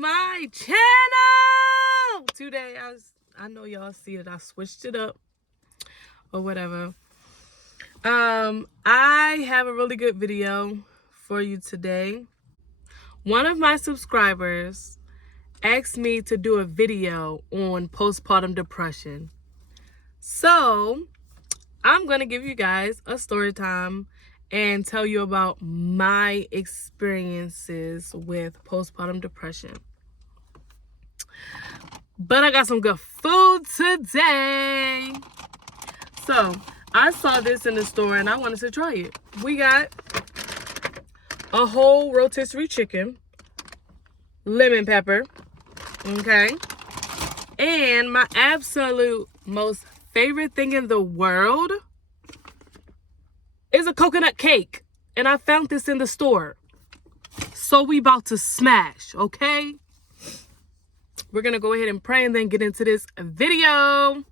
my channel. Today, I know y'all see that I switched it up or whatever. I have a really good video for you today. One of my subscribers asked me to do a video on postpartum depression. So, I'm going to give you guys a story time and tell you about my experiences with postpartum depression. But I got some good food today. So, I saw this in the store and I wanted to try it. We got a whole rotisserie chicken, lemon pepper, okay? And my absolute most favorite thing in the world is a coconut cake. And I found this in the store. So we about to smash, okay? We're going to go ahead and pray and then get into this video.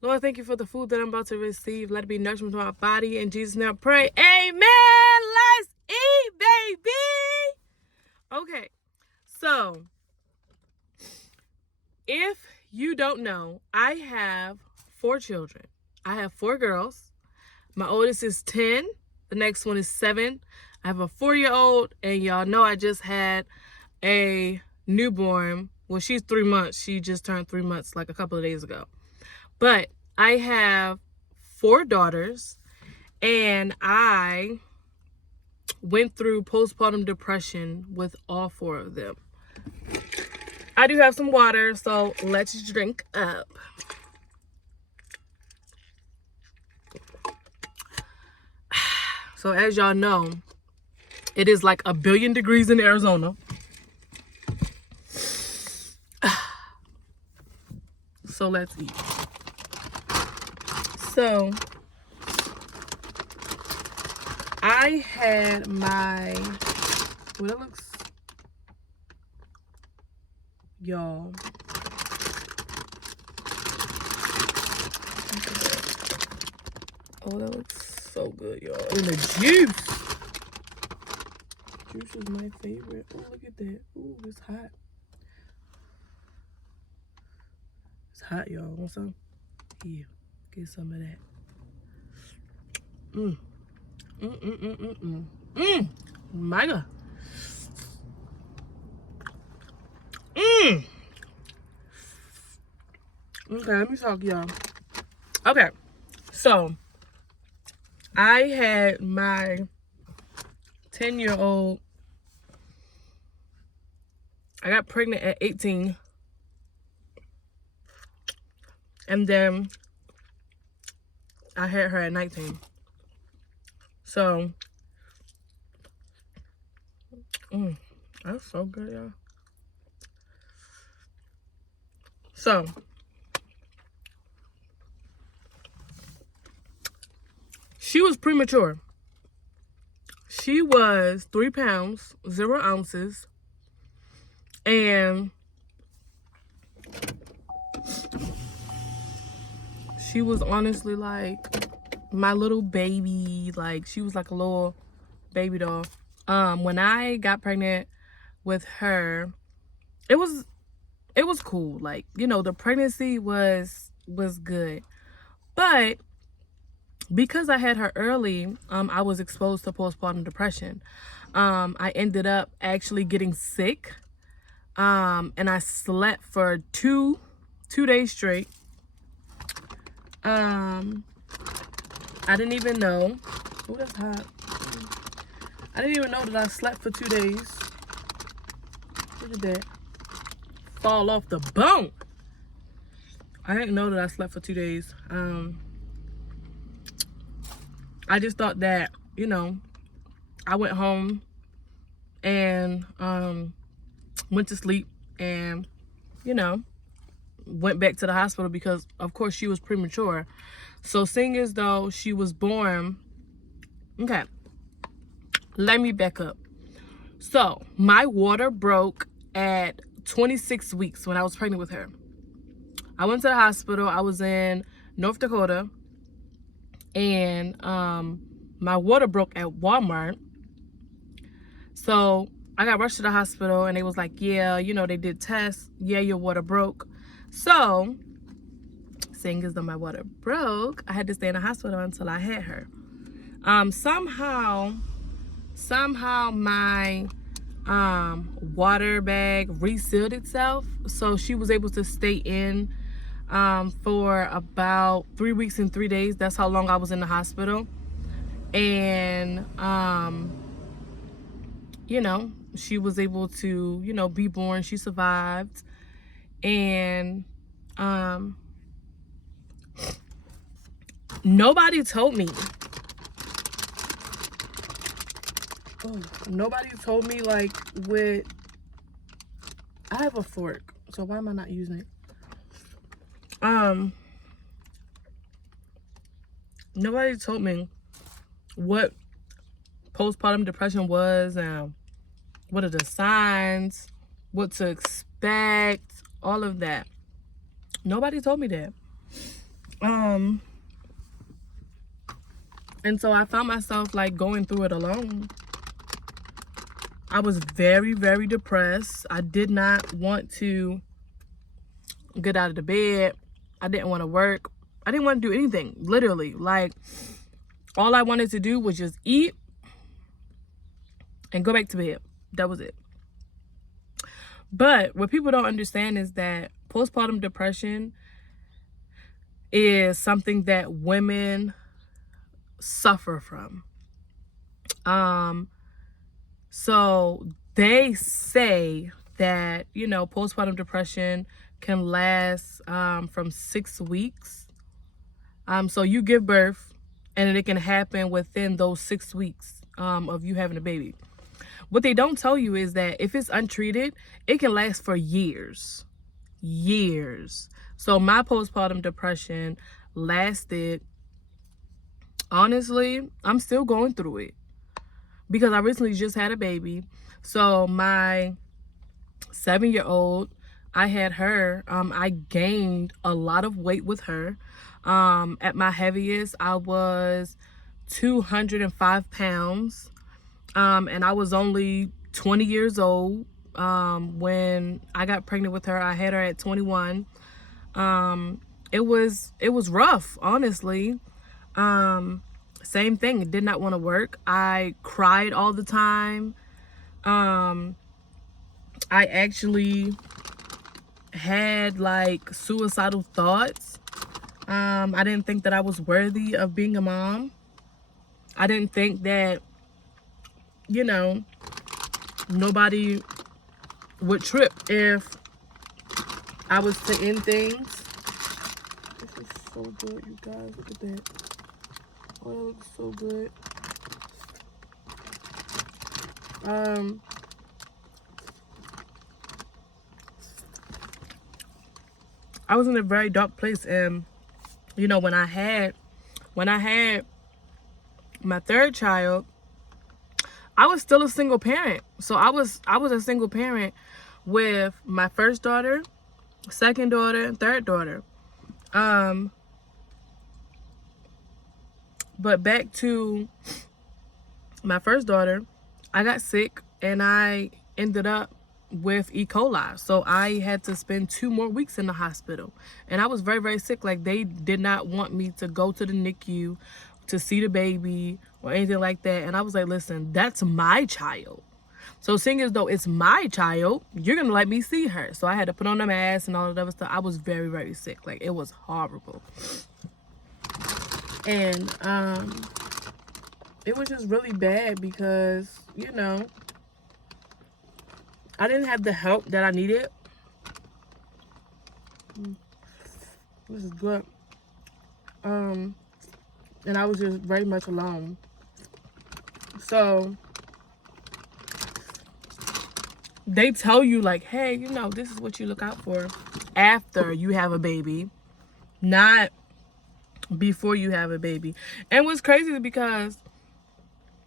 Lord, thank you for the food that I'm about to receive. Let it be nourishment to my body. In Jesus' name I pray. Amen. Let's eat, baby. Okay. So, if you don't know, I have 4 children. I have 4 girls. My oldest is 10. The next one is 7. I have a 4-year-old. And y'all know I just had a newborn. Well, she's 3 months. She just turned 3 months like a couple of days ago. But I have 4 daughters. And I went through postpartum depression with all 4 of them. I do have some water, so let's drink up. So as y'all know, it is like 1 billion degrees in Arizona. So let's eat. So I had my, well, it looks, y'all. Oh, that looks so good, y'all. And the juice. Juice is my favorite. Oh, look at that. Oh, it's hot. It's hot, y'all. Want some? Here, get some of that. My God. Okay, let me talk, y'all. Okay, so I had my 10-year-old. I got pregnant at 18. And then I had her at 19. So, that's so good, y'all. So, she was premature. She was 3 pounds, 0 ounces. And she was honestly like my little baby. Like, she was like a little baby doll. When I got pregnant with her, it was cool. Like, you know, the pregnancy was good. But because I had her early, I was exposed to postpartum depression. I ended up actually getting sick. And I slept for two days straight. I didn't even know. Oh, that's hot. I didn't even know that I slept for 2 days. Look at that. Fall off the bone. I didn't know that I slept for 2 days. I just thought that, you know, I went home and went to sleep and, you know, went back to the hospital because, of course, she was premature. So, seeing as though she was born, okay, let me back up. So, my water broke at 26 weeks when I was pregnant with her. I went to the hospital. I was in North Dakota, and my water broke at Walmart. So I got rushed to the hospital and they was like, yeah, you know, they did tests. Yeah, your water broke. So, seeing as though my water broke, I had to stay in the hospital until I had her. Somehow my water bag resealed itself, so she was able to stay in for about 3 weeks and 3 days. That's how long I was in the hospital. And you know, she was able to, you know, be born. She survived. And nobody told me. Nobody told me, like, with... I have a fork, so why am I not using it? Nobody told me what postpartum depression was and what are the signs, what to expect, all of that. Nobody told me that. And so I found myself, like, going through it alone. I was very, very depressed. I did not want to get out of the bed. I didn't want to work. I didn't want to do anything, literally. Like, all I wanted to do was just eat and go back to bed. That was it. But what people don't understand is that postpartum depression is something that women suffer from. So they say that, you know, postpartum depression can last from 6 weeks. So you give birth and it can happen within those 6 weeks of you having a baby. What they don't tell you is that if it's untreated, it can last for years. Years. So my postpartum depression lasted, honestly, I'm still going through it because I recently just had a baby. So my 7-year-old, I had her, I gained a lot of weight with her. At my heaviest, I was 205 pounds. And I was only 20 years old when I got pregnant with her. I had her at 21. It was rough, honestly. Same thing. Did not want to work. I cried all the time. I actually had, like, suicidal thoughts. I didn't think that I was worthy of being a mom. I didn't think that, you know, nobody would trip if I was to end things. This is so good, you guys. Look at that. Oh, that looks so good. I was in a very dark place, and you know, when I had my third child, I was still a single parent. So I was a single parent with my first daughter, second daughter, and third daughter. But back to my first daughter, I got sick and I ended up with E. coli. So I had to spend 2 more weeks in the hospital. And I was very, very sick. Like, they did not want me to go to the NICU to see the baby or anything like that. And I was like, listen, that's my child. So seeing as though it's my child, you're going to let me see her. So I had to put on a mask and all of that other stuff. I was very, very sick. Like, it was horrible. And it was just really bad because, you know, I didn't have the help that I needed. This is good. And I was just very much alone. So they tell you, like, hey, you know, this is what you look out for after you have a baby, not before you have a baby. And what's crazy is because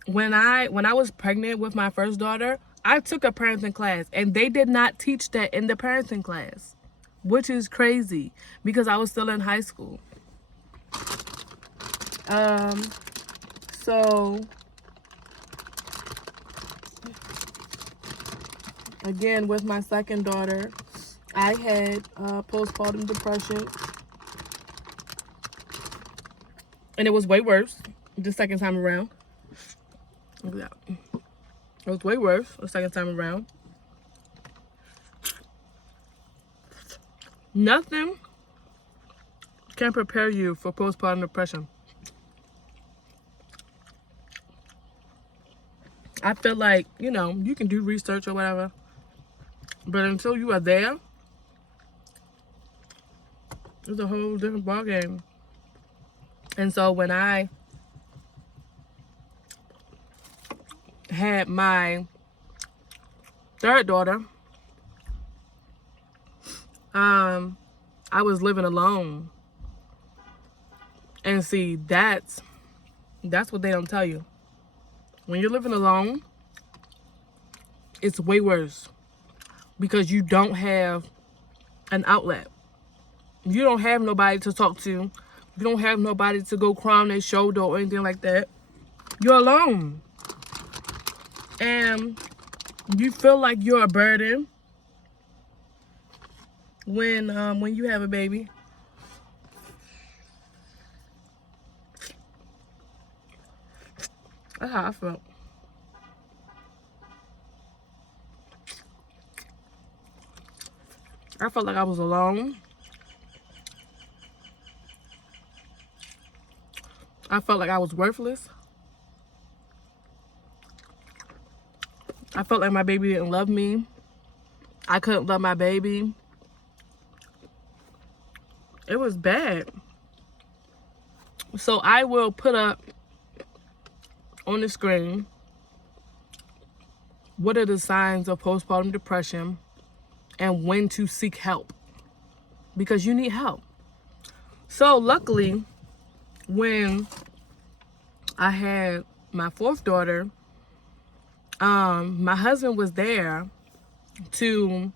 when I was pregnant with my first daughter, I took a parenting class, and they did not teach that in the parenting class, which is crazy because I was still in high school. So again, with my second daughter, I had postpartum depression. And it was way worse the second time around. Look at that. It was way worse the second time around. Nothing can prepare you for postpartum depression. I feel like, you know, you can do research or whatever, but until you are there, it's a whole different ballgame. And so when I had my third daughter, I was living alone. And see, that's what they don't tell you. When you're living alone, it's way worse because you don't have an outlet. You don't have nobody to talk to. You don't have nobody to go cry on their shoulder or anything like that. You're alone. And you feel like you're a burden when you have a baby. That's how I felt. I felt like I was alone. I felt like I was worthless. I felt like my baby didn't love me. I couldn't love my baby. It was bad. So I will put up on the screen what are the signs of postpartum depression and when to seek help, because you need help. So luckily, when I had my fourth daughter, my husband was there to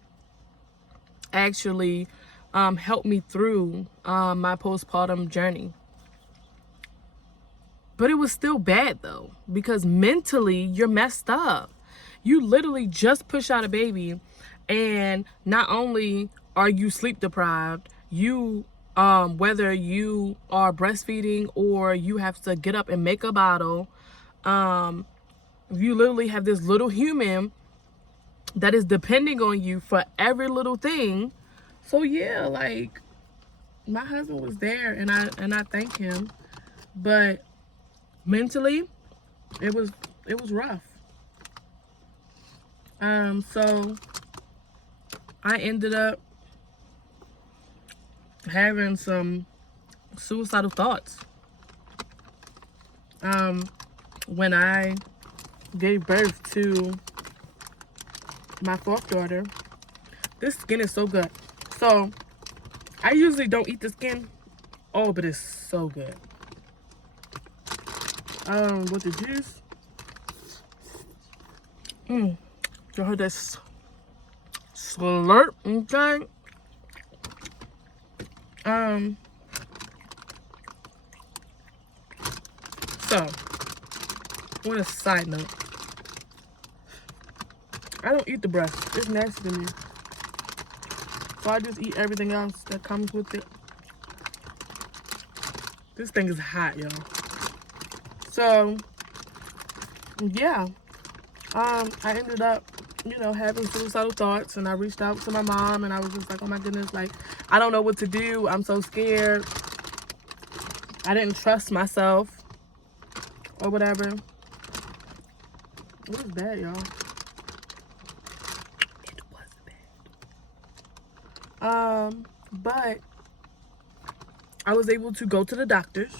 actually help me through my postpartum journey. But it was still bad though, because mentally you're messed up. You literally just push out a baby, and not only are you sleep deprived, you whether you are breastfeeding or you have to get up and make a bottle, you literally have this little human that is depending on you for every little thing. So yeah, like, my husband was there, and I thank him, but mentally it was rough. So I ended up having some suicidal thoughts when I gave birth to my fourth daughter. This skin is so good. So I usually don't eat the skin. Oh, but it's so good. With the juice. You heard that slurp, okay? So, on a side note, I don't eat the breast. It's nasty to me. So I just eat everything else that comes with it. This thing is hot, y'all. So, yeah. I ended up, you know, having suicidal thoughts, and I reached out to my mom, and I was just like, oh my goodness, like, I don't know what to do. I'm so scared. I didn't trust myself or whatever. It was bad, y'all. It was bad. But I was able to go to the doctors.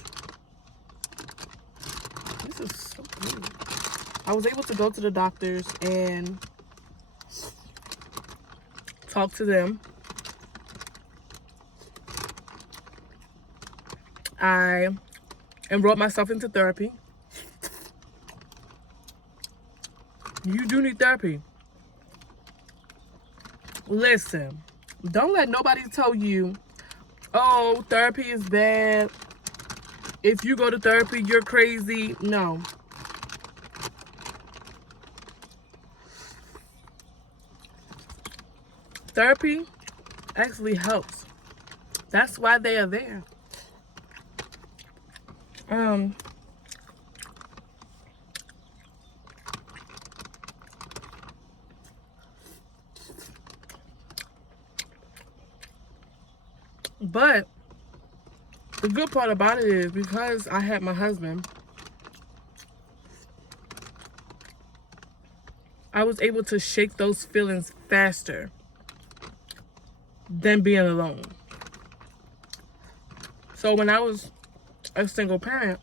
This is so good. I was able to go to the doctors and talk to them. I enrolled myself into therapy. You do need therapy. Listen, don't let nobody tell you, oh, therapy is bad. If you go to therapy, you're crazy. No. therapy actually helps. That's why they are there. But the good part about it is because I had my husband, I was able to shake those feelings faster than being alone. So when I was a single parent,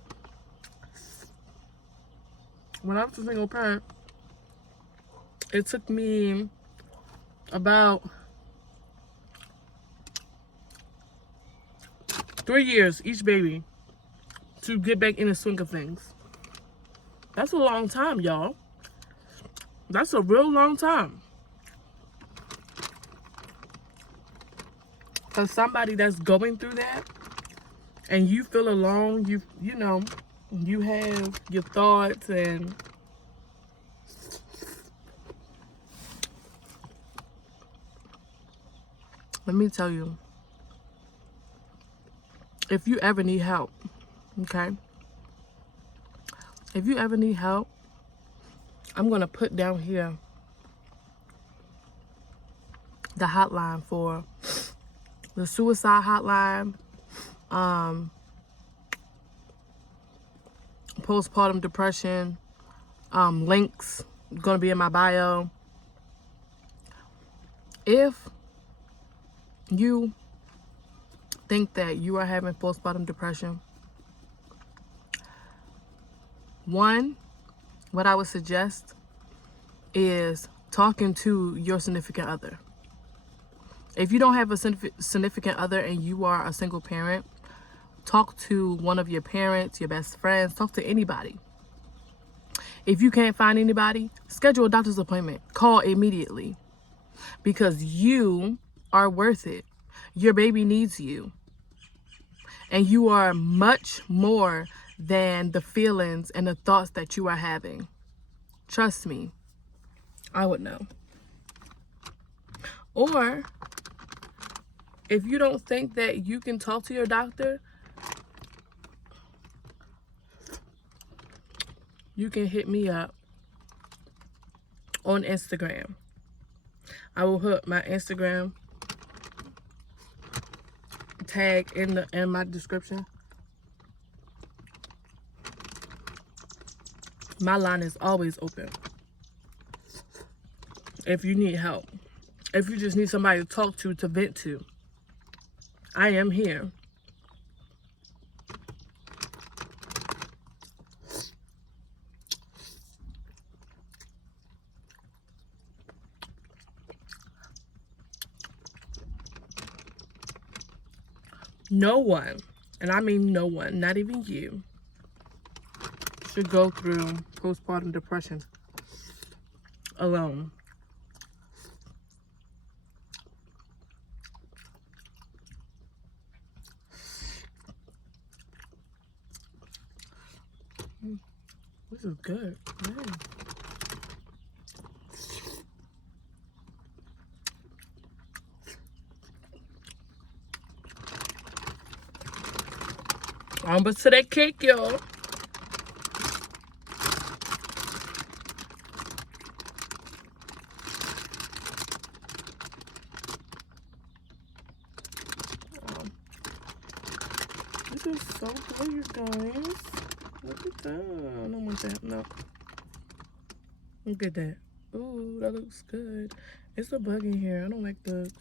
it took me about 3 years, each baby, to get back in the swing of things. That's a long time, y'all. That's a real long time. For somebody that's going through that, and you feel alone, you know, you have your thoughts, and let me tell you, if you ever need help, okay? If you ever need help, I'm gonna put down here the hotline for the suicide hotline, postpartum depression, links gonna be in my bio. If you think that you are having postpartum depression, one, what I would suggest is talking to your significant other. If you don't have a significant other and you are a single parent, talk to one of your parents, your best friends, talk to anybody. If you can't find anybody, schedule a doctor's appointment. Call immediately, because you are worth it. Your baby needs you. And you are much more than the feelings and the thoughts that you are having. Trust me, I would know. Or if you don't think that you can talk to your doctor, you can hit me up on Instagram. I will put my Instagram tag in my description. My line is always open. If you need help, if you just need somebody to talk to vent to, I am here. No one, and I mean no one, not even you, should go through postpartum depression alone. This is good. Yeah. But to that cake, y'all. This is so good, you guys. Look at that. I don't want that. No. Look at that. Ooh, that looks good. It's a bug in here. I don't like bugs.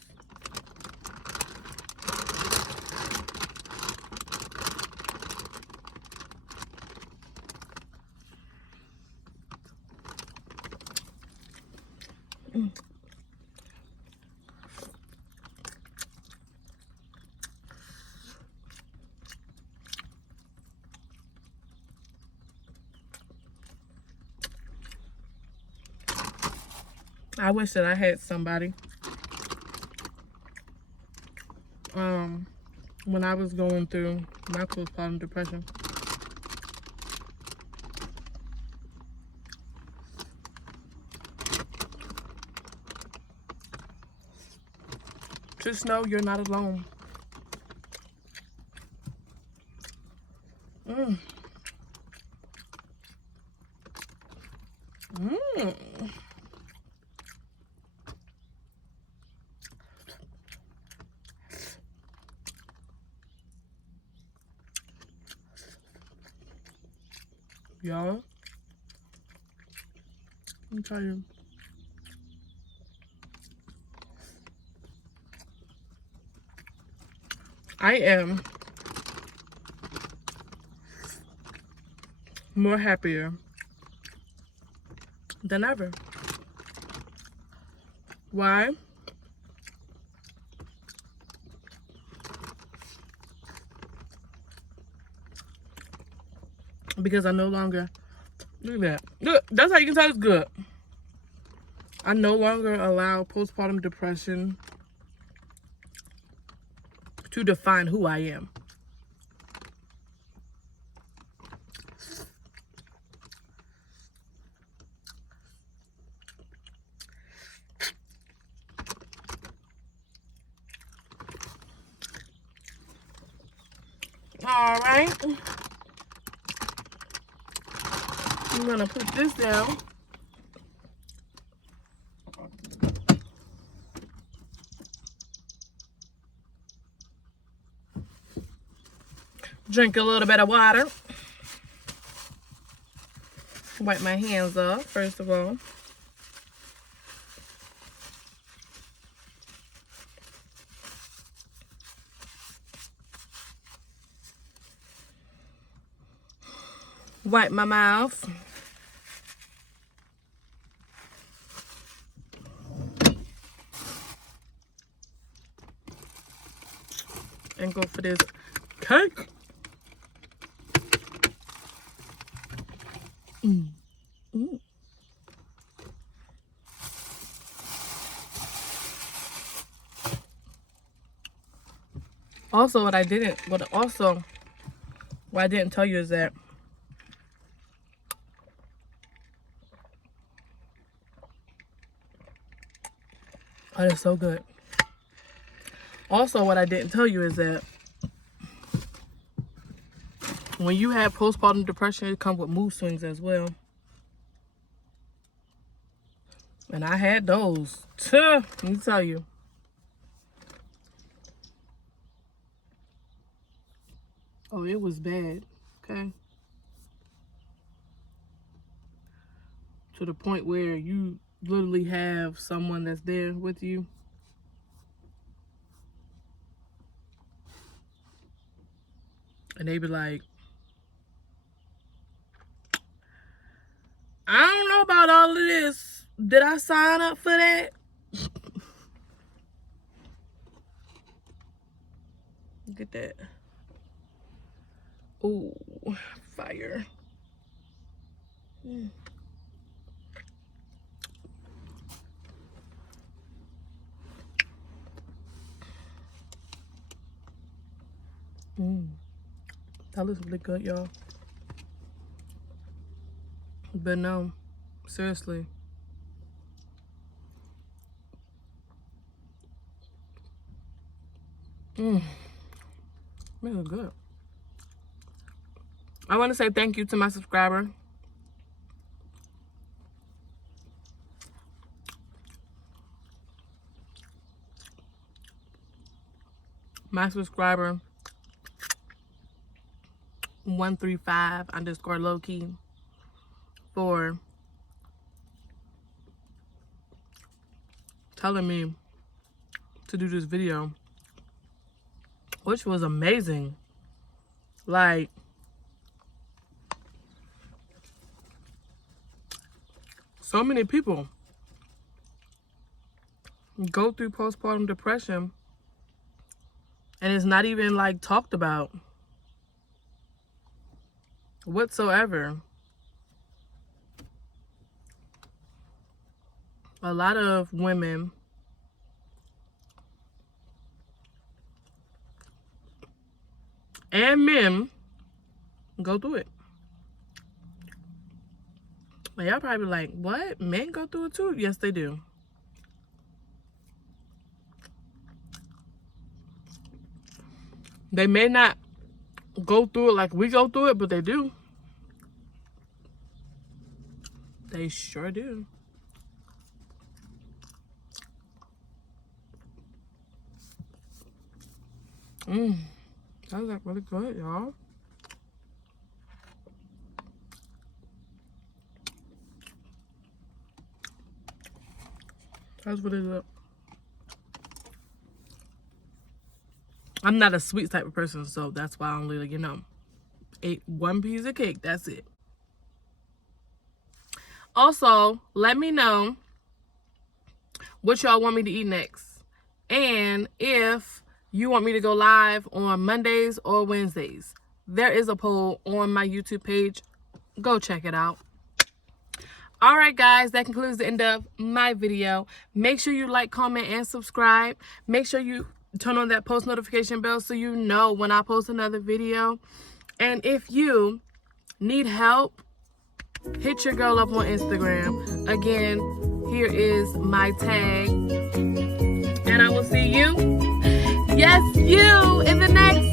I wish that I had somebody when I was going through my postpartum depression. Just know you're not alone. Mm. Mm. Y'all, let me tell you. I am more happier than ever. Why? Because I no longer, look at that. Look, that's how you can tell it's good. I no longer allow postpartum depression to define who I am. All right. I'm gonna put this down. Drink a little bit of water. Wipe my hands off, first of all. Wipe my mouth. And go for this cake. Mm. Mm. Also, what I didn't tell you is that oh, that's so good. Also, what I didn't tell you is that when you have postpartum depression, it comes with mood swings as well. And I had those. Let me tell you. Oh, it was bad. Okay. To the point where you literally have someone that's there with you. And they be like, I don't know about all of this. Did I sign up for that? Look at that. Oh, fire. Mm. Mm. That looks really good, y'all. But no, seriously. Really good. I want to say thank you to my subscriber. My subscriber 135_lowkey for telling me to do this video, which was amazing. Like, so many people go through postpartum depression and it's not even like talked about whatsoever. A lot of women and men go through it. And y'all probably like, what? Men go through it too? Yes, they do. They may not go through it like we go through it, but they do. They sure do. That's like really good, y'all. That's what it is. I'm not a sweet type of person, so that's why I only, like, you know, ate one piece of cake. That's it. Also, let me know what y'all want me to eat next. And if you want me to go live on Mondays or Wednesdays. There is a poll on my YouTube page. Go check it out. All right, guys, that concludes the end of my video. Make sure you like, comment, and subscribe. Make sure you turn on that post notification bell so you know when I post another video. And if you need help, hit your girl up on Instagram. Again, here is my tag. And I will see you, yes, you, in the next